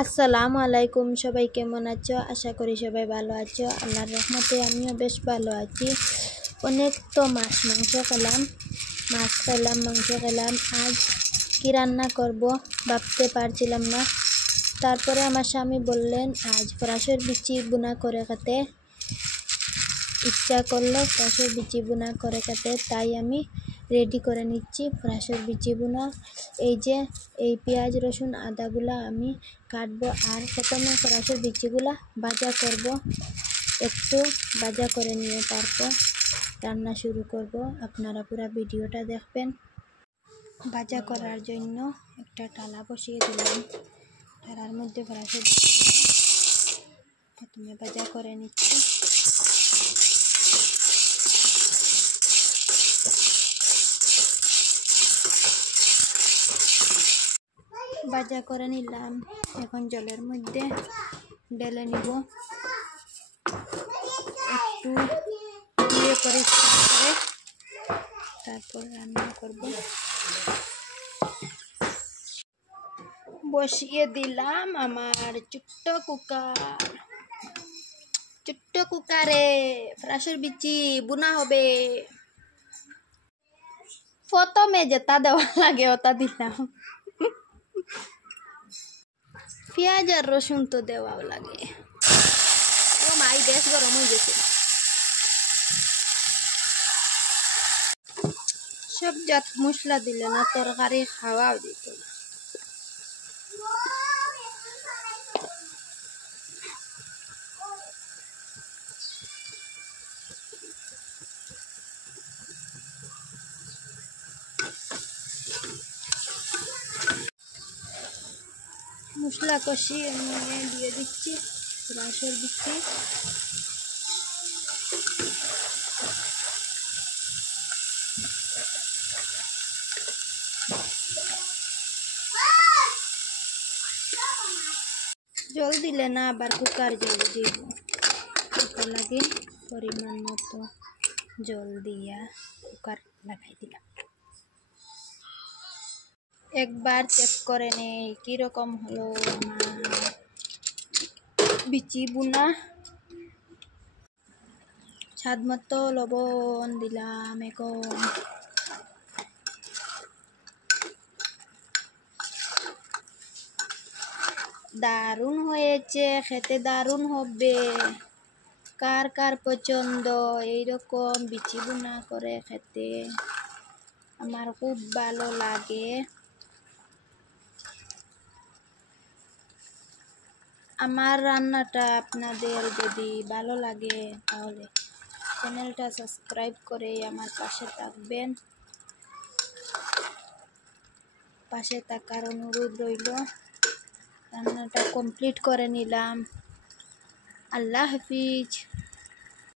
আসসালামু আলাইকুম, সবাই কেমন আছো? আশা করি সবাই ভালো আছো। আল্লাহর রহমতে আমিও বেশ ভালো আছি। অনেক তো মাছ মাংস খেলাম, মাংস খেলাম। আজ কি রান্না করব ভাবতে পারছিলাম না। তারপরে আমার স্বামী বললেন আজ ফ্রাঁসের বিচি বুনা করে খেতে ইচ্ছা করলো, ফ্রাঁসের বিচি বুনা করে খেতে। তাই আমি রেডি করে নিচ্ছি ফ্রাঁসের বিচি বুনা। এই পেঁয়াজ রসুন আদাগুলা আমি কাটবো, আর প্রথমে ফ্রাঁসের বিচিগুলা ভাজা করব। একটু ভাজা করে নিয়ে তারপর রান্না শুরু করব। আপনারা পুরো ভিডিওটা দেখবেন। ভাজা করার জন্য একটা থালা বসিয়ে দিলাম। থালার মধ্যে ফ্রাঁসের বিচিগুলা প্রথমে ভাজা করে নিচ্ছি। ভাজা করে নিলাম, এখন জলের মধ্যে ঢেলে নিব। একটু ধুয়ে পরিষ্কার করে তারপর রান্না করব। বসিয়ে দিলাম আমার ছোট্ট কুকারে ফ্রাঁসের বিচি বুনা হবে। প্রথমে যেটা দেওয়া লাগে ওটা দিলাম। পেঁয়াজ আর রসুন তো দেওয়াও লাগে। ও মাই বেশ গরম হয়ে গেছে। সব জাত মশলা দিলে না তরকারি খাওয়াও যেত না। মশলা কষিয়ে নিয়ে দিয়ে দিচ্ছি ফ্রাঁসের বিচি। জল দিলে না আবার কুকার জল দিব, কুকার লাগে পরিমাণ মতো জল দিয়া কুকার লাগাই দিলাম। একবার চেক করে নেই কিরকম হলো আমার বিচি বুনা। স্বাদ মতো লবণ দিলাম। এখন দারুণ হয়েছে, খেতে দারুণ হবে। কার কার পছন্দ এইরকম বিচি বুনা করে খেতে? আমার খুব ভালো লাগে। আমার রান্নাটা আপনাদের যদি ভালো লাগে তাহলে চ্যানেলটা সাবস্ক্রাইব করে আমার পাশে থাকবেন। পাশে থাকার অনুরোধ রইল। রান্নাটা কমপ্লিট করে নিলাম। আল্লাহ হাফিজ।